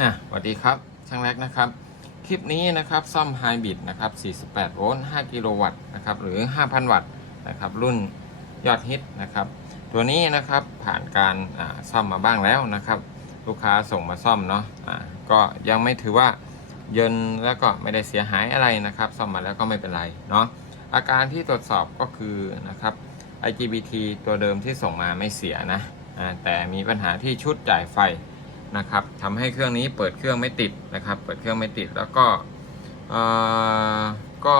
อะสวัสดีครับ ช่างแรกนะครับ คลิปนี้นะครับซ่อมไฮบริดนะครับ 48 โวลต์ 5 กิโลวัตต์นะครับ หรือ 5,000 วัตต์นะครับ รุ่นยอดฮิตนะครับ ตัวนี้นะครับผ่านการซ่อมมาบ้างแล้วนะครับ ลูกค้าส่งมาซ่อมเนาะอ่าก็ยังไม่ถือว่าเยินแล้วก็ไม่ได้เสียหายอะไรนะครับ ซ่อมมาแล้วก็ไม่เป็นไรเนาะ อาการที่ตรวจสอบก็คือนะครับ IGBT ตัวเดิมที่ส่งมาไม่เสียนะ แต่มีปัญหาที่ชุดจ่ายไฟ นะครับทำให้เครื่องนี้เปิดเครื่องไม่ติดนะครับ เปิดเครื่องไม่ติดแล้วก็ก็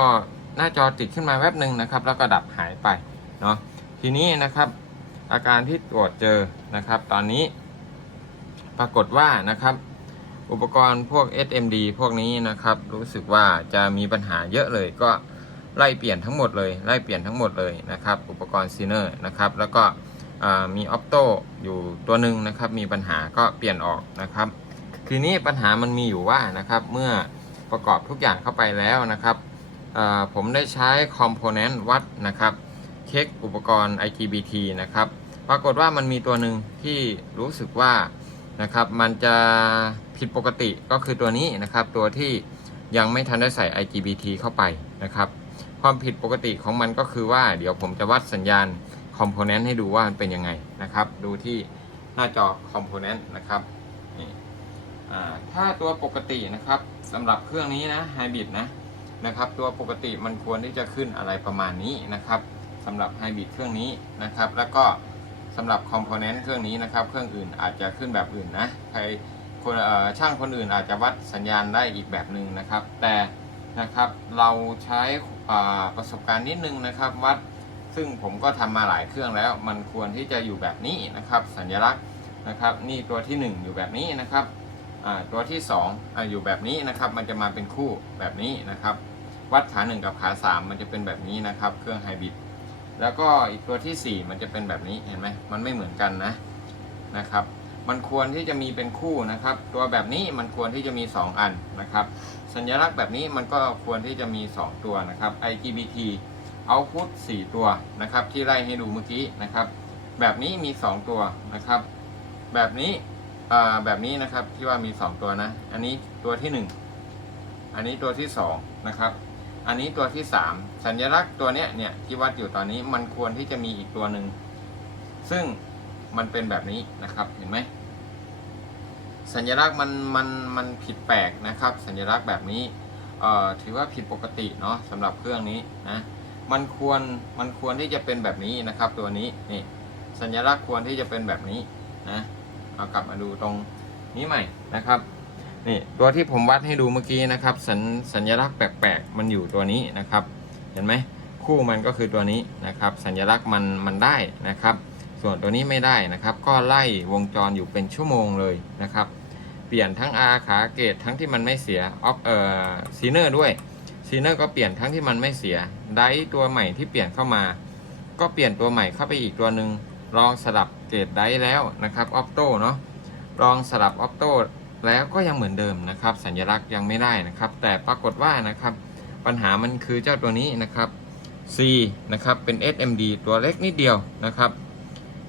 หน้าจอติดขึ้นมาแวบหนึ่งนะครับ แล้วก็ดับหายไปเนาะทีนี้นะครับ อาการที่ตรวจเจอนะครับ ตอนนี้ ปรากฏว่านะครับ อุปกรณ์พวก SMD พวกนี้นะครับ รู้สึกว่าจะมีปัญหาเยอะเลยก็ไล่เปลี่ยนทั้งหมดเลยไล่เปลี่ยนทั้งหมดเลยนะครับ อุปกรณ์ซีเนอร์นะครับ แล้วก็ มีออปโตอยู่ตัวหนึ่งนะครับ มีปัญหาก็เปลี่ยนออกนะครับ ทีนี้ปัญหามันมีอยู่ว่านะครับเมื่อประกอบทุกอย่างเข้าไปแล้วนะครับผมได้ใช้คอมโพเนนต์วัดนะครับเช็คอุปกรณ์ IGBT นะครับ ปรากฏว่ามันมีตัวหนึ่งที่รู้สึกว่านะครับ มันจะผิดปกติก็คือตัวนี้นะครับ ตัวที่ยังไม่ทันได้ใส่ IGBT เข้าไปนะครับ ความผิดปกติของมันก็คือว่าเดี๋ยวผมจะวัดสัญญาณ คอมโพเนนต์ให้ดูว่ามันเป็นยังไงนะครับ ดูที่หน้าจอคอมโพเนนต์นะครับนี่ถ้าตัวปกตินะครับสำหรับเครื่องนี้นะไฮบริดนะนะครับ ตัวปกติมันควรที่จะขึ้นอะไรประมาณนี้นะครับสำหรับไฮบริดเครื่องนี้นะครับ แล้วก็สำหรับคอมโพเนนต์เครื่องนี้นะครับ เครื่องอื่นอาจจะขึ้นแบบอื่นนะใครคนช่างคนอื่นอาจจะวัดสัญญาณได้อีกแบบหนึ่งนะครับ แต่นะครับเราใช้ประสบการณ์นิดนึงนะครับ วัด ซึ่งผมก็ทำมาหลายเครื่องแล้ว มันควรที่จะอยู่แบบนี้นะครับ สัญลักษณ์นะครับ นี่ตัวที่ 1 อยู่แบบนี้นะครับตัวที่2ออยู่แบบนี้นะครับ มันจะมาเป็นคู่แบบนี้นะครับ วัดขา 1 กับขา 3 มันจะเป็นแบบนี้นะครับ เครื่องไฮบริดแล้วก็อีกตัวทีสี่4 มันจะเป็นแบบนี้เห็นไหมมันไม่เหมือนกันนะนะครับ มันควรที่จะมีเป็นคู่นะครับ ตัวแบบนี้มันควรที่จะมี 2 อันนะครับ สัญลักษณ์แบบนี้มันก็ควรที่จะมี 2 ตัวนะครับ IGBT เอาพุท4ตัวนะครับ ที่ไล่ให้ดูเมื่อกี้นะครับ แบบนี้มี 2 ตัวนะครับ แบบนี้แบบนี้นะครับที่ว่ามี 2 ตัวนะ อันนี้ตัวที่ 1 อันนี้ตัวที่2นะครับอันนี้ตัวที่ 3 สัญลักษณ์ตัวเนี้ยเนี่ยที่วัดอยู่ตอนนี้มันควรที่จะมีอีกตัวหนึ่งซึ่งมันเป็นแบบนี้นะครับเห็นไหมสัญลักษณ์มันมันมันผิดแปลกนะครับ สัญลักษณ์แบบนี้ถือว่าผิดปกติเนาะสำหรับเครื่องนี้นะ มันควรมันควรที่จะเป็นแบบนี้นะครับ ตัวนี้นี่สัญลักษณ์ควรที่จะเป็นแบบนี้นะเอากลับมาดูตรงนี้ใหม่นะครับนี่ตัวที่ผมวัดให้ดูเมื่อกี้นะครับ สัญสัญลักษณ์แปลกๆ มันอยู่ตัวนี้นะครับ เห็นไหมคู่มันก็คือตัวนี้นะครับ สัญลักษณ์มันมันได้นะครับ ส่วนตัวนี้ไม่ได้นะครับ ก็ไล่วงจรอยู่เป็นชั่วโมงเลยนะครับ เปลี่ยนทั้งอาขาเกตทั้งที่มันไม่เสียออฟเอ่อซีเนอร์ด้วย ซีเนอร์ก็เปลี่ยนทั้งที่มันไม่เสียไดตัวใหม่ที่เปลี่ยนเข้ามา ก็เปลี่ยนตัวใหม่เข้าไปอีกตัวหนึ่งลองสลับเกรดไดแล้วนะครับออฟโต้เนาะลองสลับออฟโต้แล้วก็ยังเหมือนเดิมนะครับ สัญลักษณ์ยังไม่ได้นะครับ แต่ปรากฏว่านะครับ ปัญหามันคือเจ้าตัวนี้นะครับ C นะครับเป็น SMD ตัวเล็กนิดเดียวนะครับ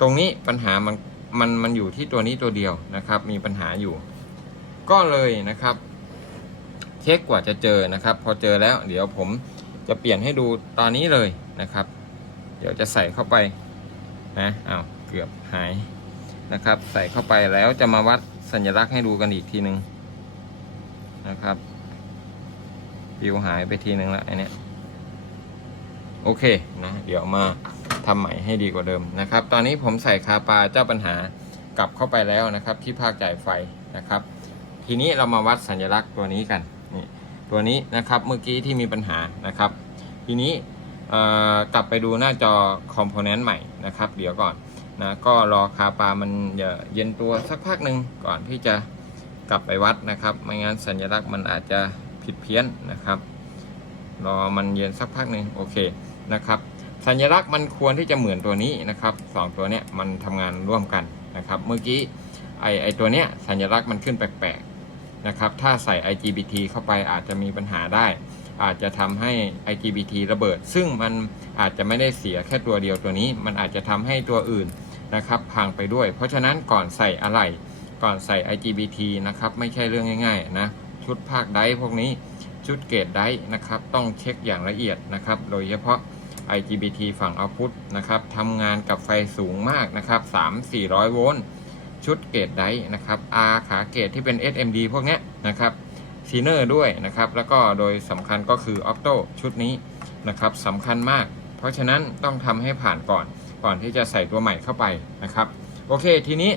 ตรงนี้ปัญหามันมันมันอยู่ที่ตัวนี้ตัวเดียวนะครับ มีปัญหาอยู่ ก็เลยนะครับ เช็คกว่าจะเจอนะครับ พอเจอแล้วเดี๋ยวผมจะเปลี่ยนให้ดูตอนนี้เลยนะครับ เดี๋ยวจะใส่เข้าไปนะอ้าวเกือบหายนะครับ ใส่เข้าไปแล้วจะมาวัดสัญลักษณ์ให้ดูกันอีกทีหนึ่งนะครับปิวหายไปทีหนึ่งแล้วไอเนี้ยโอเคนะเดี๋ยวมาทำใหม่ให้ดีกว่าเดิมนะครับ ตอนนี้ผมใส่คาปาเจ้าปัญหากลับเข้าไปแล้วนะครับ ที่ภาคจ่ายไฟนะครับ ทีนี้เรามาวัดสัญลักษณ์ตัวนี้กัน นี่ตัวนี้นะครับเมื่อกี้ที่มีปัญหานะครับ ทีนี้กลับไปดูหน้าจอคอมโพเนนต์ใหม่นะครับ เดี๋ยวก่อนนะก็รอคาปามันเย็นตัวสักพักหนึ่งก่อนที่จะกลับไปวัดนะครับ ไม่งั้นสัญลักษณ์มันอาจจะผิดเพี้ยนนะครับ รอมันเย็นสักพักหนึ่งโอเคนะครับ สัญลักษณ์มันควรที่จะเหมือนตัวนี้นะครับสองตัวเนี้ยมันทำงานร่วมกันนะครับ เมื่อกี้ไอไอตัวเนี้ยสัญลักษณ์มันขึ้นแปลก นะครับ ถ้าใส่ IGBT เข้าไปอาจจะมีปัญหาได้ อาจจะทำให้ IGBT ระเบิด ซึ่งมันอาจจะไม่ได้เสียแค่ตัวเดียวตัวนี้ มันอาจจะทำให้ตัวอื่นนะครับพังไปด้วย เพราะฉะนั้นก่อนใส่อะไร ก่อนใส่ IGBT นะครับไม่ใช่เรื่องง่ายๆนะ ชุดภาคไดพวกนี้ชุดเกรดไดนะครับต้องเช็คอย่างละเอียดนะครับ โดยเฉพาะ IGBT ฝั่ง output นะครับทำงานกับไฟสูงมากนะครับ3-400 โวลต์ ชุดเกรดไดนะครับ R ขาเกรดที่เป็น SMD พวกนี้นะครับซีเนอร์ด้วยนะครับ แล้วก็โดยสำคัญก็คือ Octo ชุดนี้นะครับสำคัญมาก เพราะฉะนั้นต้องทำให้ผ่านก่อนก่อนที่จะใส่ตัวใหม่เข้าไปนะครับ โอเคทีนี้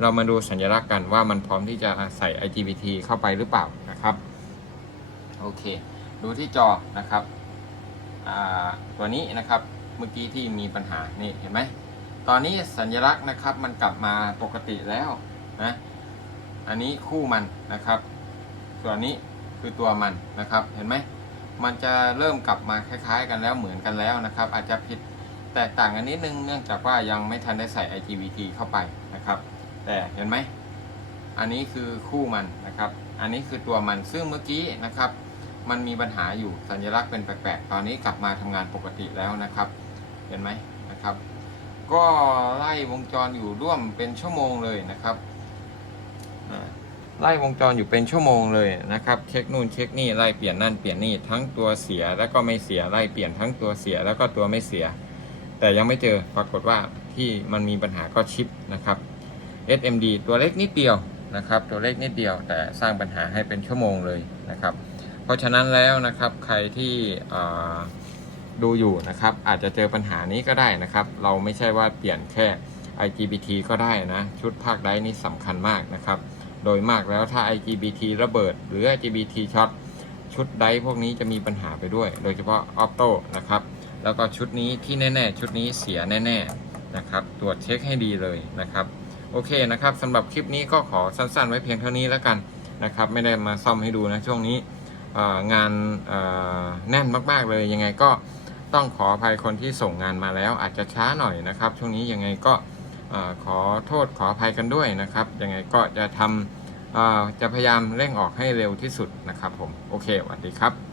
เรามาดูสัญลักษณ์กันว่ามันพร้อมที่จะใส่ IGBT เข้าไปหรือเปล่านะครับ โอเค ดูที่จอนะครับอ่าตัวนี้นะครับเมื่อกี้ที่มีปัญหานี่เห็นไหม ตอนนี้สัญลักษณ์นะครับมันกลับมาปกติแล้วนะอันนี้คู่มันนะครับ ส่วนนี้คือตัวมันนะครับเห็นไหมมันจะเริ่มกลับมาคล้ายๆ กันแล้วเหมือนกันแล้วนะครับ อาจจะผิดแตกต่างกันนิดนึงเนื่องจากว่ายังไม่ทันได้ใส่ IGBT เข้าไปนะครับ แต่เห็นไหมอันนี้คือคู่มันนะครับ อันนี้คือตัวมันซึ่งเมื่อกี้นะครับ มันมีปัญหาอยู่สัญลักษณ์เป็นแปลกๆ ตอนนี้กลับมาทำงานปกติแล้วนะครับ เห็นไหมนะครับ ก็ไล่วงจรอยู่ร่วมเป็นชั่วโมงเลยนะครับไล่วงจรอยู่เป็นชั่วโมงเลยนะครับเช็คนู่นเช็คนี่ไล่เปลี่ยนนั่นเปลี่ยนนี่ทั้งตัวเสียแล้วก็ไม่เสียไล่เปลี่ยนทั้งตัวเสียแล้วก็ตัวไม่เสีย แต่ยังไม่เจอปรากฏว่าที่มันมีปัญหาก็ชิปนะครับ SMD ตัวเล็กนิดเดียวนะครับตัวเล็กนิดเดียว แต่สร้างปัญหาให้เป็นชั่วโมงเลยนะครับ เพราะฉะนั้นแล้วนะครับใครที่อ่า ดูอยู่นะครับ อาจจะเจอปัญหานี้ก็ได้นะครับ เราไม่ใช่ว่าเปลี่ยนแค่ IGBT ก็ได้นะ ชุดภาคได้นี่สำคัญมากนะครับ โดยมากแล้วถ้า IGBT ระเบิด หรือ IGBT ช็อตชุดไดพวกนี้จะมีปัญหาไปด้วย โดยเฉพาะ Opto นะครับ แล้วก็ชุดนี้ที่แน่ ๆ ชุดนี้เสียแน่ ๆนะครับ ตรวจเช็คให้ดีเลยนะครับ โอเคนะครับสำหรับคลิปนี้ก็ขอสั้นๆ ไว้เพียงเท่านี้แล้วกันนะครับ ไม่ได้มาซ่อมให้ดูนะช่วงนี้งานแน่นมาก ๆ เลยยังไงก็ ต้องขออภัยคนที่ส่งงานมาแล้วอาจจะช้าหน่อยนะครับ ช่วงนี้ยังไงก็ขอโทษขออภัยกันด้วยนะครับ ยังไงก็จะทำจะพยายามเร่งออกให้เร็วที่สุดนะครับผม โอเคสวัสดีครับ